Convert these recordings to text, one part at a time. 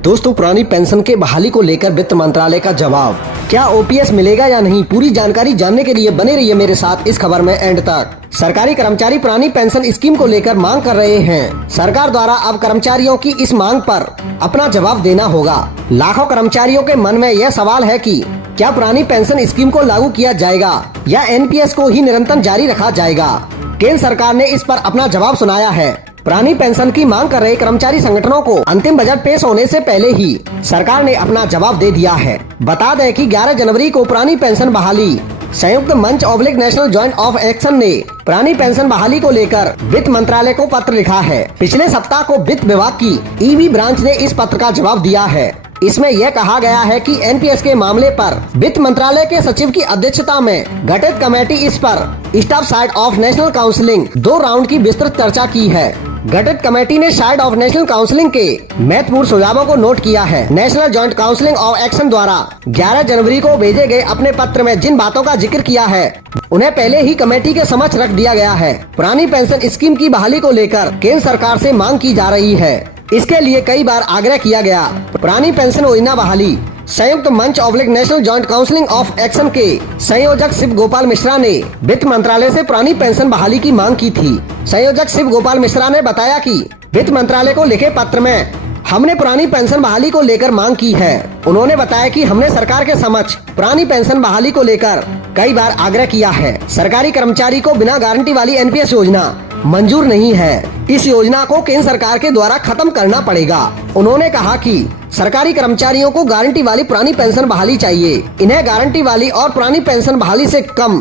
दोस्तों, पुरानी पेंशन के बहाली को लेकर वित्त मंत्रालय का जवाब। क्या ओपीएस मिलेगा या नहीं, पूरी जानकारी जानने के लिए बने रहिए मेरे साथ इस खबर में एंड तक। सरकारी कर्मचारी पुरानी पेंशन स्कीम को लेकर मांग कर रहे हैं। सरकार द्वारा अब कर्मचारियों की इस मांग पर अपना जवाब देना होगा। लाखों कर्मचारियों के मन में यह सवाल है कि क्या पुरानी पेंशन स्कीम को लागू किया जाएगा या एनपीएस को ही निरंतर जारी रखा जाएगा। केंद्र सरकार ने इस पर अपना जवाब सुनाया है। पुरानी पेंशन की मांग कर रहे कर्मचारी संगठनों को अंतिम बजट पेश होने से पहले ही सरकार ने अपना जवाब दे दिया है। बता दें कि 11 जनवरी को पुरानी पेंशन बहाली संयुक्त मंच oblique national joint of action ने पुरानी पेंशन बहाली को लेकर वित्त मंत्रालय को पत्र लिखा है। पिछले सप्ताह को वित्त विभाग की ईबी ब्रांच ने इस पत्र का जवाब दिया है। इसमें यह कहा गया है कि एनपीएस के मामले पर वित्त मंत्रालय के सचिव की अध्यक्षता में गठित कमेटी इस पर staff side of national counselling 2 round की विस्तृत चर्चा की है। गठित कमेटी ने साइड ऑफ नेशनल काउंसिलिंग के महत्वपूर्ण सुझावों को नोट किया है। National joint counselling of action द्वारा 11 जनवरी को भेजे गए अपने पत्र में जिन बातों का जिक्र किया है उन्हें पहले ही कमेटी के समक्ष रख दिया गया है। पुरानी पेंशन स्कीम की बहाली को लेकर केंद्र सरकार से मांग की जा रही है। इसके लिए कई बार आग्रह किया गया। पुरानी पेंशन योजना बहाली संयुक्त मंच oblique national joint counselling of action के संयोजक शिव गोपाल मिश्रा ने वित्त मंत्रालय से पुरानी पेंशन बहाली की मांग की थी। संयोजक शिव गोपाल मिश्रा ने बताया कि वित्त मंत्रालय को लिखे पत्र में हमने पुरानी पेंशन बहाली को लेकर मांग की है। उन्होंने बताया कि हमने सरकार के समक्ष पुरानी पेंशन बहाली को लेकर कई बार आग्रह किया है। सरकारी कर्मचारी को बिना गारंटी वाली एनपीएस योजना मंजूर नहीं है। इस योजना को केंद्र सरकार के द्वारा खत्म करना पड़ेगा। उन्होंने कहा कि सरकारी कर्मचारियों को गारंटी वाली पुरानी पेंशन बहाली चाहिए। इन्हें गारंटी वाली और पुरानी पेंशन बहाली से कम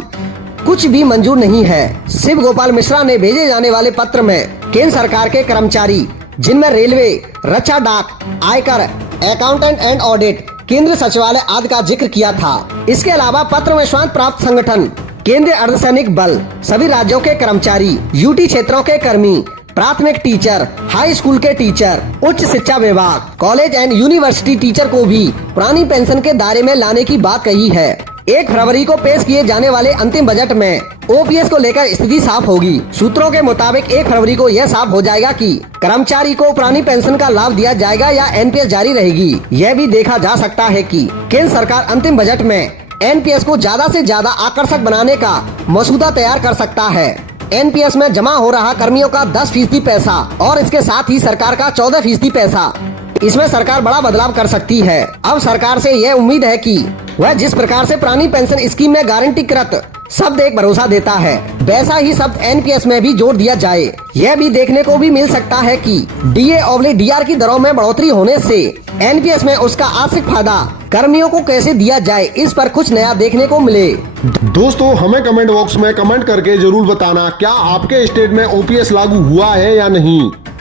कुछ भी मंजूर नहीं है। शिव गोपाल मिश्रा ने भेजे जाने वाले पत्र में केंद्र सरकार के कर्मचारी जिनमें रेलवे, रक्षा, डाक, आयकर, अकाउंटेंट एंड ऑडिट, केंद्रीय सचिवालय आदि का जिक्र किया था। इसके अलावा पत्र में स्वांत प्राप्त संगठन, केंद्रीय अर्धसैनिक बल, सभी राज्यों के कर्मचारी, यूटी क्षेत्रों के कर्मी, प्राथमिक टीचर, हाई स्कूल के टीचर, उच्च शिक्षा विभाग, कॉलेज एंड यूनिवर्सिटी टीचर को भी पुरानी पेंशन के दायरे में लाने की बात कही है। 1 फरवरी को पेश किए जाने वाले अंतिम बजट में ओपीएस को लेकर स्थिति साफ होगी। सूत्रों के मुताबिक 1 फरवरी को यह साफ हो जाएगा कि कर्मचारी को पुरानी पेंशन का लाभ दिया जाएगा या एनपीएस जारी रहेगी। यह भी देखा जा सकता है कि केंद्र सरकार अंतिम बजट में एनपीएस को ज्यादा से ज्यादा आकर्षक बनाने का मसूदा तैयार कर सकता है। एनपीएस में जमा हो रहा कर्मियों का 10% पैसा और इसके साथ ही सरकार का 14% पैसा, इसमें सरकार बड़ा बदलाव कर सकती है। अब सरकार से यह उम्मीद है कि वह जिस प्रकार से पुरानी पेंशन स्कीम में गारंटीकृत शब्द एक भरोसा देता है, वैसा ही शब्द एनपीएस में भी जोड़ दिया जाए। यह भी देखने को भी मिल सकता है कि डीए/डीआर की दरों में बढ़ोतरी होने से एनपीएस में उसका आर्थिक फायदा कर्मियों को कैसे दिया जाए, इस पर कुछ नया देखने को मिले। दोस्तों, हमें कमेंट बॉक्स में कमेंट करके जरूर बताना क्या आपके स्टेट में ओपीएस लागू हुआ है या नहीं।